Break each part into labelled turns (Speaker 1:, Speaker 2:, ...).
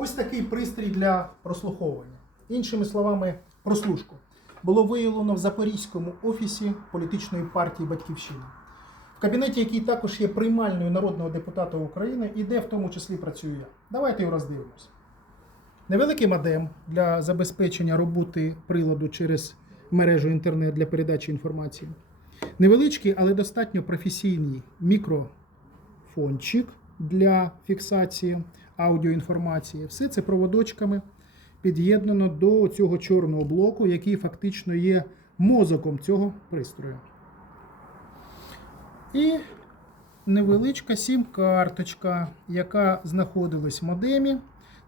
Speaker 1: Ось такий пристрій для прослуховування. Іншими словами, прослушку. Було виявлено в Запорізькому офісі політичної партії Батьківщина. В кабінеті, який також є приймальною народного депутата України, і де в тому числі працюю я. Давайте його роздивимося. Невеликий модем для забезпечення роботи приладу через мережу інтернет для передачі інформації. Невеличкий, але достатньо професійний мікрофончик для фіксації аудіоінформації. Все це проводочками під'єднано до цього чорного блоку, який фактично є мозоком цього пристрою. І невеличка сім-карточка, яка знаходилась в модемі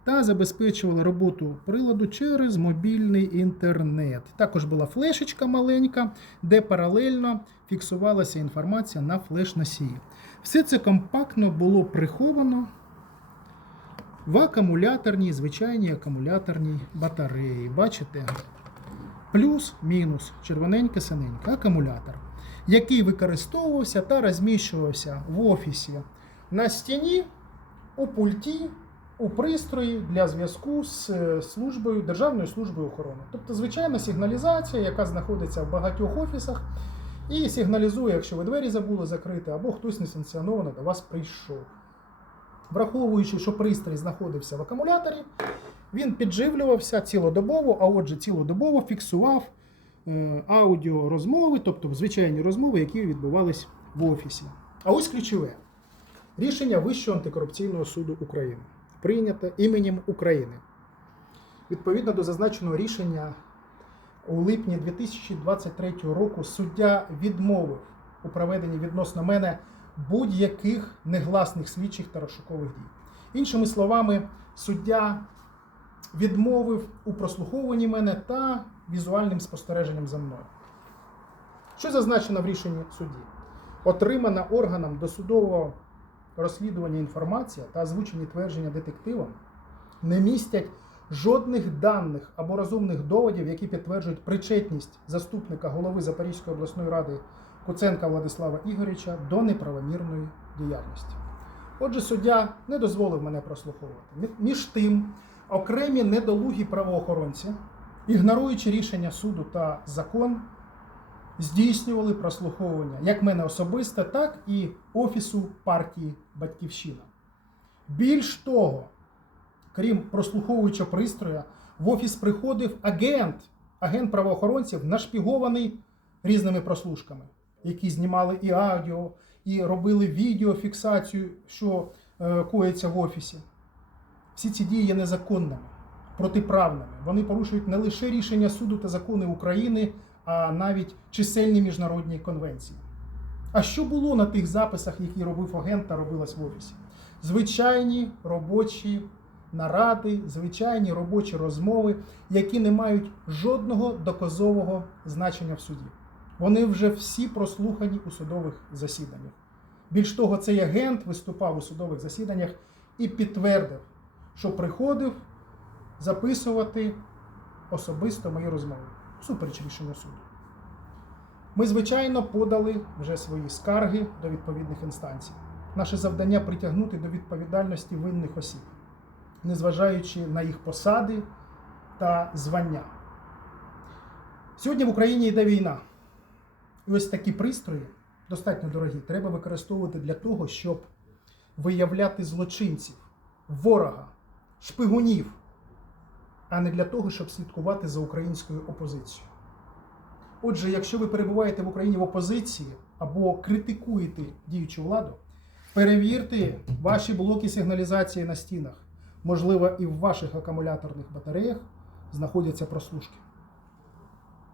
Speaker 1: та забезпечувала роботу приладу через мобільний інтернет. Також була флешечка маленька, де паралельно фіксувалася інформація на флеш-носії. Все це компактно було приховано в акумуляторній, звичайній акумуляторній батареї. Бачите? Плюс, мінус, червоненьке, синеньке, акумулятор, який використовувався та розміщувався в офісі на стіні, у пульті, у пристрої для зв'язку з е, службою Державною службою охорони. Тобто звичайна сигналізація, яка знаходиться в багатьох офісах, і сигналізує, якщо ви двері забули закрити, або хтось несанкціоновано до вас прийшов. Враховуючи, що пристрій знаходився в акумуляторі, він підживлювався цілодобово, а отже, цілодобово фіксував е, аудіорозмови, тобто звичайні розмови, які відбувались в офісі. А ось ключове рішення Вищого антикорупційного суду України прийнято іменем України. Відповідно до зазначеного рішення, у липні 2023 року суддя відмовив у проведенні відносно мене будь-яких негласних слідчих та розшукових дій. Іншими словами, суддя відмовив у прослуховуванні мене та візуальним спостереженням за мною. Що зазначено в рішенні судді? Отримана органом досудового розслідування інформація та озвучені твердження детективом не містять жодних даних або розумних доводів, які підтверджують причетність заступника голови Запорізької обласної ради Куценка Владислава Ігоріча до неправомірної діяльності. Отже, суддя не дозволив мене прослуховувати. Між тим, окремі недолугі правоохоронці, ігноруючи рішення суду та закон, здійснювали прослуховування як мене особисто, так і офісу партії Батьківщина. Більш того, крім прослуховуючого пристроя, в офіс приходив агент, агент правоохоронців, нашпігований різними прослушками, які знімали і аудіо, і робили відеофіксацію, що е, коїться в офісі. Всі ці дії є незаконними, протиправними. Вони порушують не лише рішення суду та закони України, а навіть чисельні міжнародні конвенції. А що було на тих записах, які робив агент та робилось в офісі? Звичайні робочі наради, звичайні робочі розмови, які не мають жодного доказового значення в суді. Вони вже всі прослухані у судових засіданнях. Більш того, цей агент виступав у судових засіданнях і підтвердив, що приходив записувати особисто мої розмови, супереч рішенню суду. Ми, звичайно, подали вже свої скарги до відповідних інстанцій. Наше завдання притягнути до відповідальності винних осіб, незважаючи на їх посади та звання. Сьогодні в Україні йде війна. І ось такі пристрої, достатньо дорогі, треба використовувати для того, щоб виявляти злочинців, ворога, шпигунів, а не для того, щоб слідкувати за українською опозицією. Отже, якщо ви перебуваєте в Україні в опозиції або критикуєте діючу владу, перевірте ваші блоки сигналізації на стінах. Можливо, і в ваших акумуляторних батареях знаходяться прослушки.